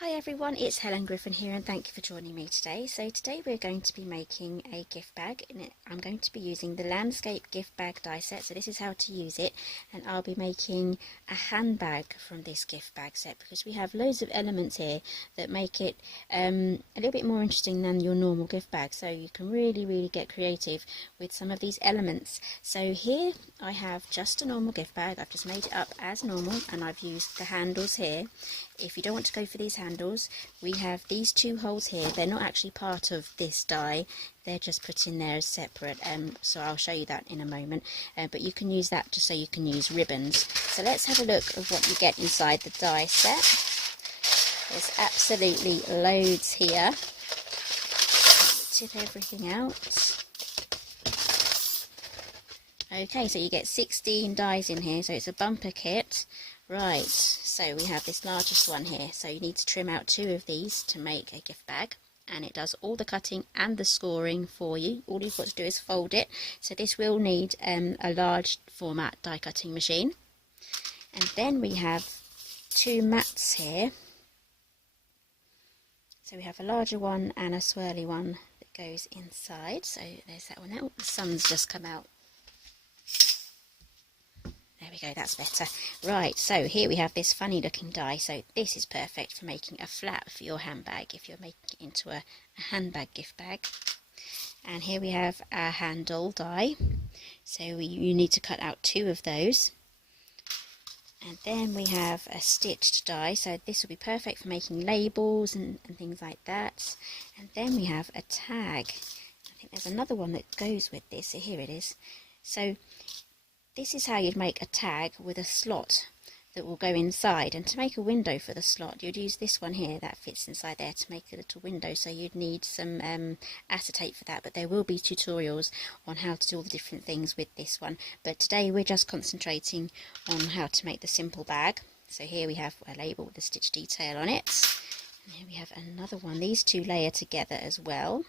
Hi everyone, it's Helen Griffin here and thank you for joining me today. So today we're going to be making a gift bag. I'm going to be using the landscape gift bag die set, so this is how to use it, and I'll be making a handbag from this gift bag set because we have loads of elements here that make it a little bit more interesting than your normal gift bag, so you can really get creative with some of these elements. So here I have just a normal gift bag. I've just made it up as normal and I've used the handles here. If you don't want to go for these handles, we have these two holes here. They're not actually part of this die, they're just put in there as separate, so I'll show you that in a moment, but you can use that just so you can use ribbons. So let's have a look at what you get inside the die set. There's absolutely loads here. Tip everything out. Okay, so you get 16 dies in here, so it's a bumper kit. Right, so we have this largest one here, so you need to trim out 2 of these to make a gift bag, and it does all the cutting and the scoring for you. All you've got to do is fold it. So this will need a large format die cutting machine. And then we have 2 mats here. So we have a larger one and a swirly one that goes inside. So there's that one now. The sun's just come out. There we go, that's better. Right, so here we have this funny looking die. So this is perfect for making a flap for your handbag if you're making it into a handbag gift bag. And here we have our handle die. So you need to cut out 2 of those. And then we have a stitched die. So this will be perfect for making labels and things like that. And then we have a tag. I think there's another one that goes with this. So here it is. So this is how you'd make a tag with a slot that will go inside, and to make a window for the slot you'd use this one here that fits inside there to make a little window. So you'd need some acetate for that, but there will be tutorials on how to do all the different things with this one, but today we're just concentrating on how to make the simple bag. So here we have a label with a stitch detail on it, and here we have another one. These 2 layer together as well,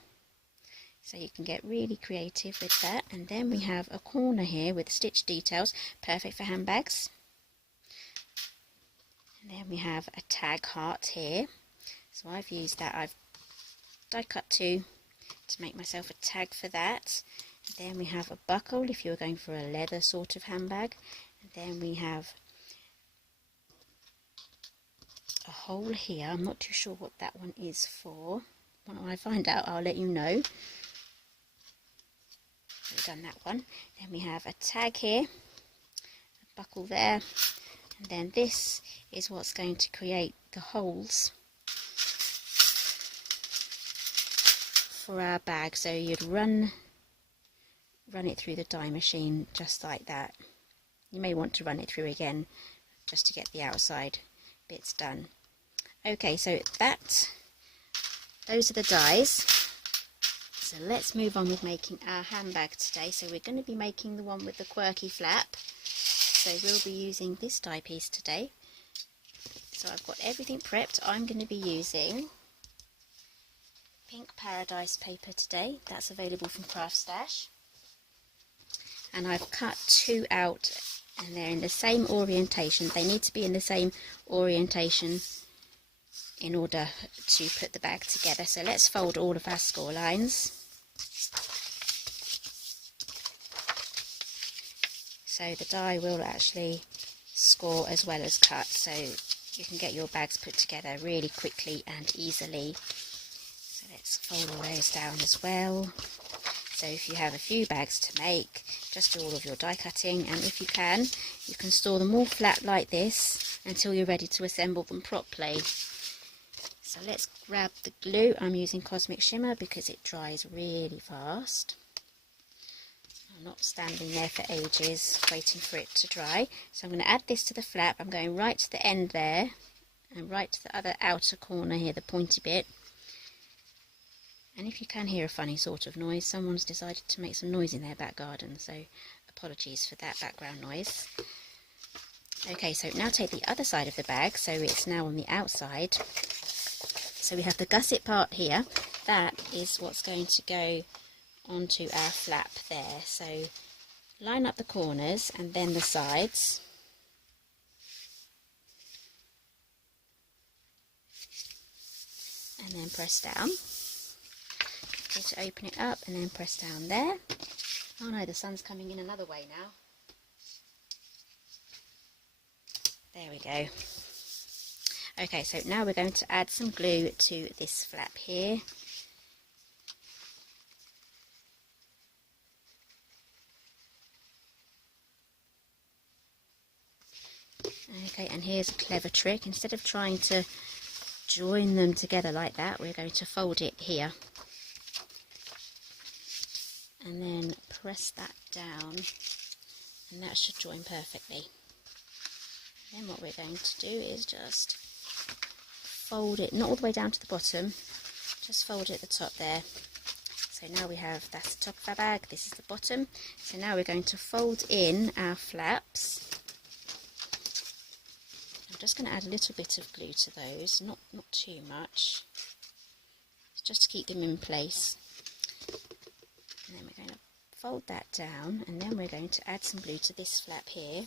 so you can get really creative with that. And then we have a corner here with stitch details, perfect for handbags. And then we have a tag heart here. So I've used that, I've die cut 2 to make myself a tag for that. And then we have a buckle if you're going for a leather sort of handbag. And then we have a hole here. I'm not too sure what that one is for. When I find out, I'll let you know. We've done that one. Then we have a tag here, a buckle there, and then this is what's going to create the holes for our bag. So you'd run it through the die machine just like that. You may want to run it through again just to get the outside bits done. Okay, so those are the dies. So let's move on with making our handbag today. So we're going to be making the one with the quirky flap. So we'll be using this die piece today. So I've got everything prepped. I'm going to be using pink paradise paper today. That's available from CraftStash. And I've cut 2 out and they're in the same orientation. They need to be in the same orientation in order to put the bag together. So let's fold all of our score lines. So the die will actually score as well as cut, so you can get your bags put together really quickly and easily. So let's fold all those down as well. So if you have a few bags to make, just do all of your die cutting, and if you can store them all flat like this until you're ready to assemble them properly. So let's grab the glue. I'm using Cosmic Shimmer because it dries really fast. I'm not standing there for ages waiting for it to dry. So I'm going to add this to the flap. I'm going right to the end there and right to the other outer corner here, the pointy bit. And if you can hear a funny sort of noise, someone's decided to make some noise in their back garden, so apologies for that background noise. Okay, so now take the other side of the bag, so it's now on the outside. So we have the gusset part here. That is what's going to go onto our flap there. So line up the corners and then the sides. and then press down. Just open it up and then press down there. Oh no, the sun's coming in another way now. There we go. Okay, so now we're going to add some glue to this flap here. Okay, and here's a clever trick. Instead of trying to join them together like that, we're going to fold it here. And then press that down, and that should join perfectly. Then what we're going to do is just fold it, not all the way down to the bottom, just fold it at the top there. So now we have, that's the top of our bag, this is the bottom. So now we're going to fold in our flaps. I'm just going to add a little bit of glue to those, not too much, just to keep them in place. And then we're going to fold that down, and then we're going to add some glue to this flap here.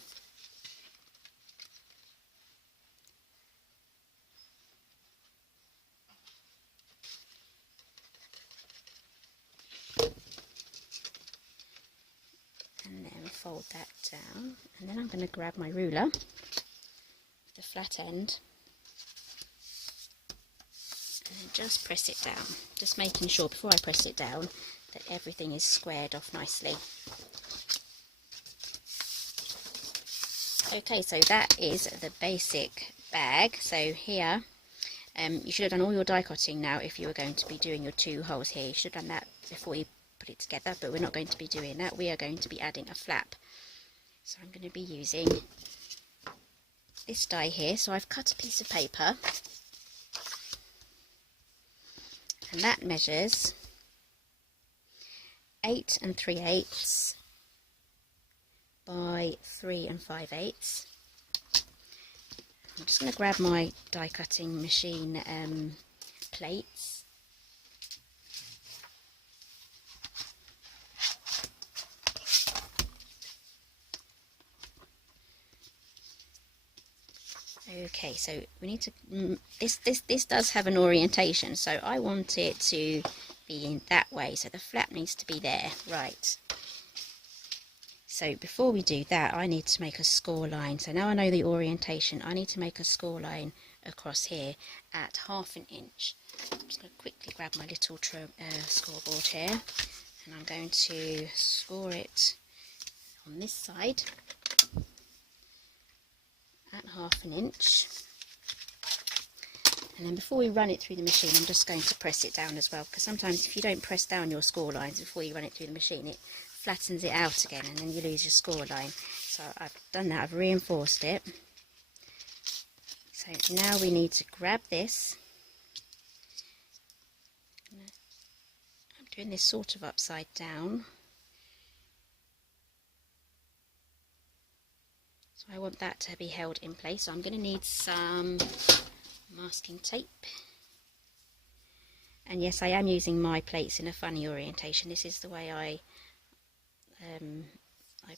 And then fold that down, and then I'm going to grab my ruler with the flat end and then just press it down, just making sure before I press it down that everything is squared off nicely. Okay, so that is the basic bag. So here you should have done all your die cutting now if you were going to be doing your 2 holes here. You should have done that before you put it together, but we're not going to be doing that. We are going to be adding a flap. So I'm going to be using this die here. So I've cut a piece of paper, and that measures 8 3/8 by 3 5/8. I'm just going to grab my die cutting machine plates. Okay, so we need to, this does have an orientation, so I want it to be in that way, so the flap needs to be there, right. So before we do that, I need to make a score line. So now I know the orientation, I need to make a score line across here at 1/2 inch. I'm just going to quickly grab my little scoreboard here, and I'm going to score it on this side at 1/2 inch. And then before we run it through the machine, I'm just going to press it down as well, because sometimes if you don't press down your score lines before you run it through the machine, it flattens it out again and then you lose your score line. So I've done that, I've reinforced it. So now we need to grab this. I'm doing this sort of upside down. So I want that to be held in place, so I'm going to need some masking tape. And yes, I am using my plates in a funny orientation. This is the way I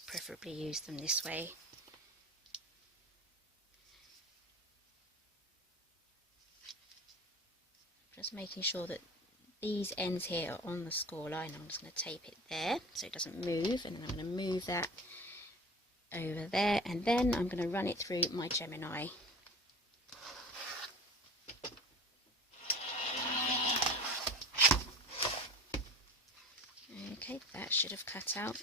preferably use them, this way. Just making sure that these ends here are on the score line. I'm just going to tape it there so it doesn't move, and then I'm going to move that over there, and then I'm going to run it through my Gemini. Okay, that should have cut out.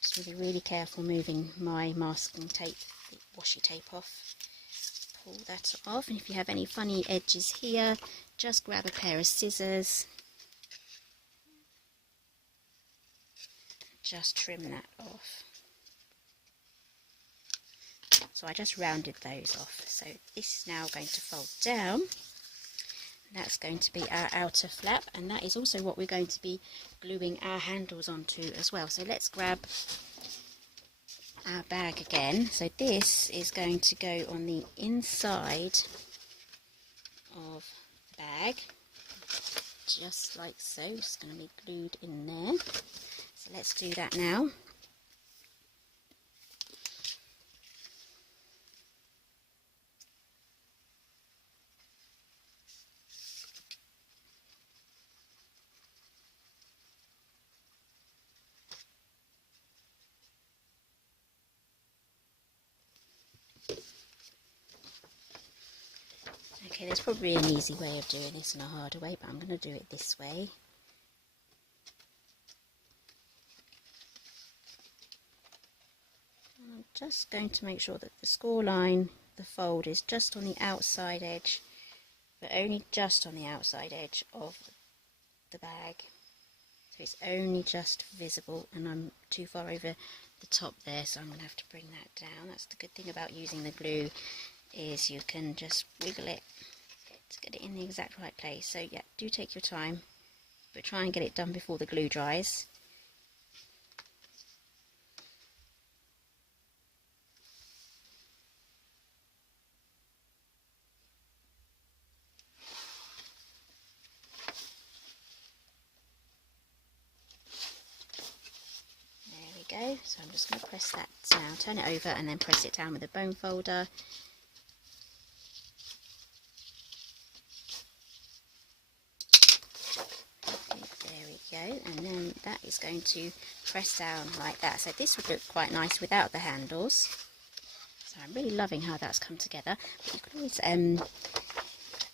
Just really careful moving my masking tape, the washi tape off. Pull that off, and if you have any funny edges here, just grab a pair of scissors. Just trim that off. So I just rounded those off. So this is now going to fold down. That's going to be our outer flap, and that is also what we're going to be gluing our handles onto as well. So let's grab our bag again. So this is going to go on the inside of the bag, just like so. It's going to be glued in there. So let's do that now. Okay, there's probably an easy way of doing this and a harder way, but I'm going to do it this way. I'm just going to make sure that the score line, the fold, is just on the outside edge, but only just on the outside edge of the bag. So it's only just visible, and I'm too far over the top there, so I'm going to have to bring that down. That's the good thing about using the glue, is you can just wiggle it to get it in the exact right place. So yeah, do take your time, but try and get it done before the glue dries. Go. So I'm just going to press that down, turn it over, and then press it down with a bone folder. Okay, there we go, and then that is going to press down like that. So this would look quite nice without the handles. So I'm really loving how that's come together. But you can always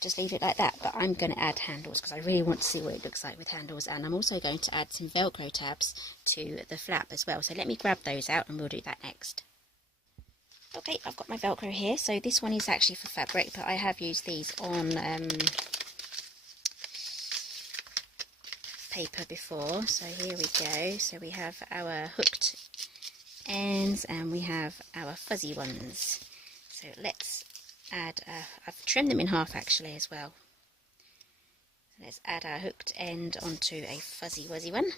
just leave it like that, but I'm going to add handles because I really want to see what it looks like with handles, and I'm also going to add some velcro tabs to the flap as well. So let me grab those out and we'll do that next. Okay, I've got my velcro here. So this one is actually for fabric, but I have used these on paper before. So here we go. So we have our hooked ends and we have our fuzzy ones. So let's add, I've trimmed them in half actually as well. So let's add our hooked end onto a fuzzy wuzzy one.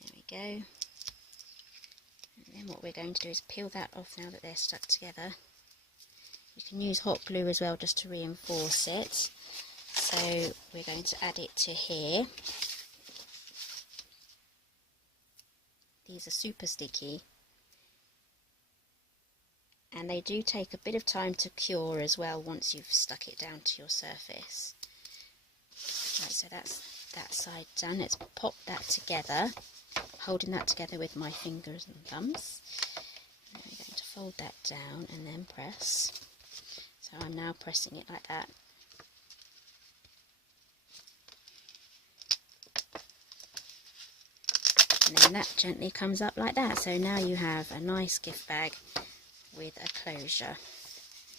There we go. And then what we're going to do is peel that off now that they're stuck together. You can use hot glue as well just to reinforce it. So we're going to add it to here. These are super sticky, and they do take a bit of time to cure as well once you've stuck it down to your surface. Right, so that's that side done. Let's pop that together, holding that together with my fingers and thumbs. And we're going to fold that down and then press. So I'm now pressing it like that. And then that gently comes up like that. So now you have a nice gift bag with a closure.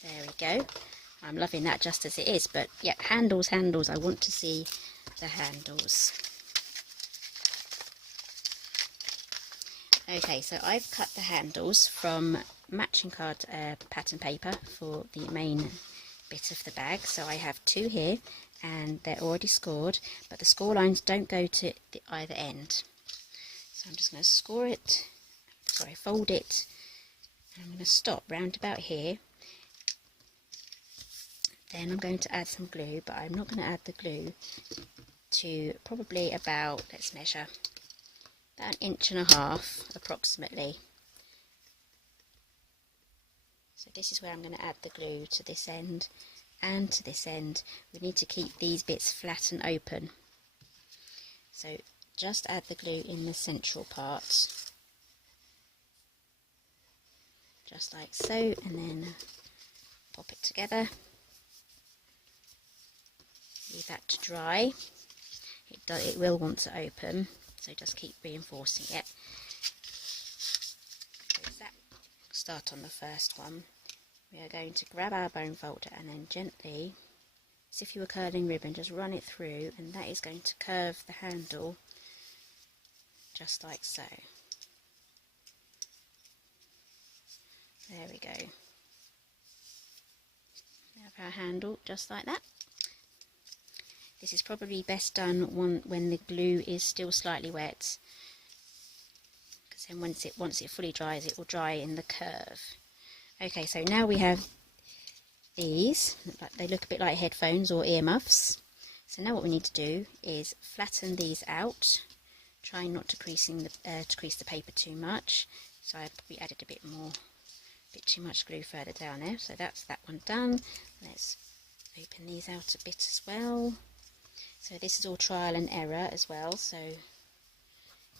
There we go. I'm loving that just as it is, but yeah, handles, I want to see the handles. Okay, so I've cut the handles from matching card pattern paper for the main bit of the bag. So I have two here and they're already scored, but the score lines don't go to either end. So I'm just going to fold it, and I'm going to stop round about here. Then I'm going to add some glue, but I'm not going to add the glue to probably about, let's measure, about 1.5 inches approximately. So this is where I'm going to add the glue, to this end and to this end. We need to keep these bits flat and open. So just add the glue in the central part, just like so, and then pop it together. Leave that to dry. It will want to open, so just keep reinforcing it. Start on the first one. We are going to grab our bone folder and then gently, as if you were curling ribbon, just run it through, and that is going to curve the handle just like so. There we go. We have our handle just like that. This is probably best done when the glue is still slightly wet, because then once it fully dries, it will dry in the curve. Okay, so now we have these. They look a bit like headphones or earmuffs. So now what we need to do is flatten these out, trying not to crease the paper too much. So I probably added a bit too much glue further down there. So that's that one done. Let's open these out a bit as well. So this is all trial and error as well, so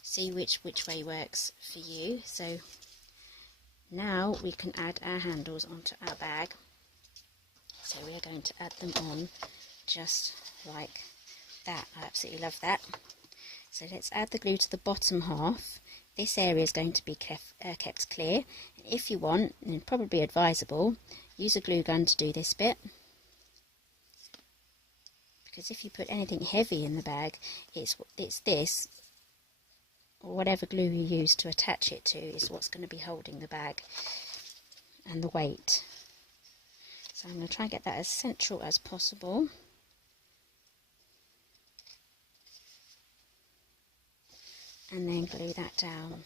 see which way works for you. So now we can add our handles onto our bag. So we are going to add them on just like that. I absolutely love that. So let's add the glue to the bottom half. This area is going to be kept clear. If you want, and probably advisable, use a glue gun to do this bit. Because if you put anything heavy in the bag, it's this, or whatever glue you use to attach it to, is what's going to be holding the bag and the weight. So I'm going to try and get that as central as possible. And then glue that down.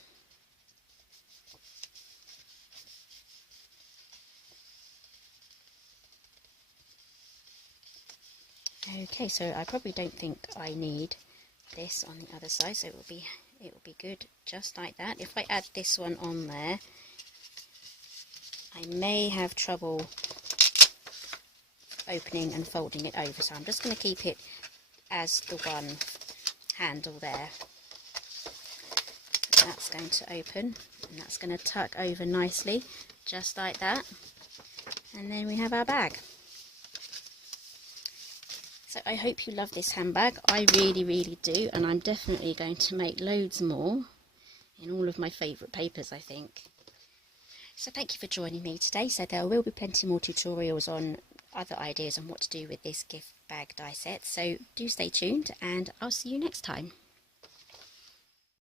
Okay, so I probably don't think I need this on the other side, so it will be good just like that. If I add this one on there, I may have trouble opening and folding it over, so I'm just going to keep it as the one handle there. That's going to open, and that's going to tuck over nicely, just like that. And then we have our bag. So I hope you love this handbag. I really do, and I'm definitely going to make loads more in all of my favourite papers, I think. So thank you for joining me today. So there will be plenty more tutorials on other ideas on what to do with this gift bag die set. So do stay tuned, and I'll see you next time.